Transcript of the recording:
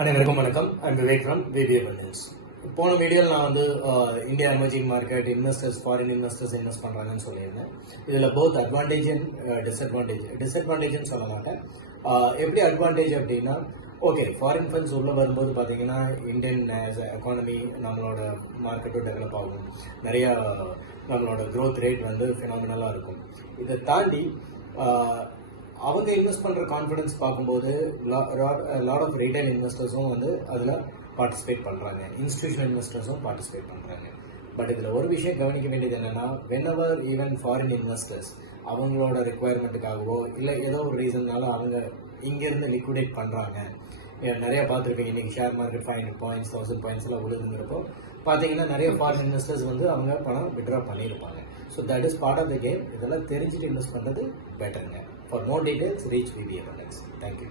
அனைவருக்கும் வணக்கம். I'm Vivek from VBA bundles. போன வீடியோவில் நான் India emerging market investors foreign investors invest பண்ணுறாங்கன்னு சொல்லியிருந்தேன். இதில் போத் அட்வான்டேஜ் அண்ட் டிஸ்அட்வான்டேஜ்னு சொல்ல மாட்டேன். எப்படி அட்வான்டேஜ் அப்படின்னா, ஓகே, ஃபாரின் ஃபண்ட்ஸ் உள்ளே வரும்போது பார்த்தீங்கன்னா இந்தியன் எக்கானமி நம்மளோட மார்க்கெட்டும் டெவலப் ஆகும், நிறையா நம்மளோட க்ரோத் ரேட் ஃபினாமினலாக இருக்கும். இதை தாண்டி அவங்க இன்வெஸ்ட் பண்ணுற கான்ஃபிடன்ஸ் பார்க்கும்போது லாட் ஆஃப் ரீட்டைல் இன்வெஸ்டர்ஸும் அதில் பார்ட்டிசிபேட் பண்ணுறாங்க, இன்ஸ்டிடியூஷனல் இன்வெஸ்டர்ஸும் பார்ட்டிசிபேட் பண்ணுறாங்க. பட் இதில் ஒரு விஷயம் கவனிக்க வேண்டியது என்னென்னா, வென்எவர் ஈவன் ஃபாரின் இன்வெஸ்டர்ஸ் அவங்களோட ரெக்குவயர்மெண்ட்டுக்காகவோ இல்லை ஏதோ ஒரு ரீசன்னால அவங்க இங்கேருந்து லிக்விடேட் பண்ணுறாங்க. நிறையா பார்த்துருக்கீங்க, இன்றைக்கி ஷேர் மார்க்கெட் 500 பாயிண்ட்ஸ் 1000 பாயிண்ட்ஸ்லாம் விழுதுங்கிறப்போ பார்த்தீங்கன்னா நிறைய ஃபாரின் இன்வெஸ்டர்ஸ் அவங்க பணம் விட்ரா பண்ணியிருப்பாங்க. So that is part of the game. இதெல்லாம் தெரிஞ்சுட்டு இன்வெஸ்ட் பண்ணுறது பெட்டருங்க. For more details, reach VBA Connects. Thank you.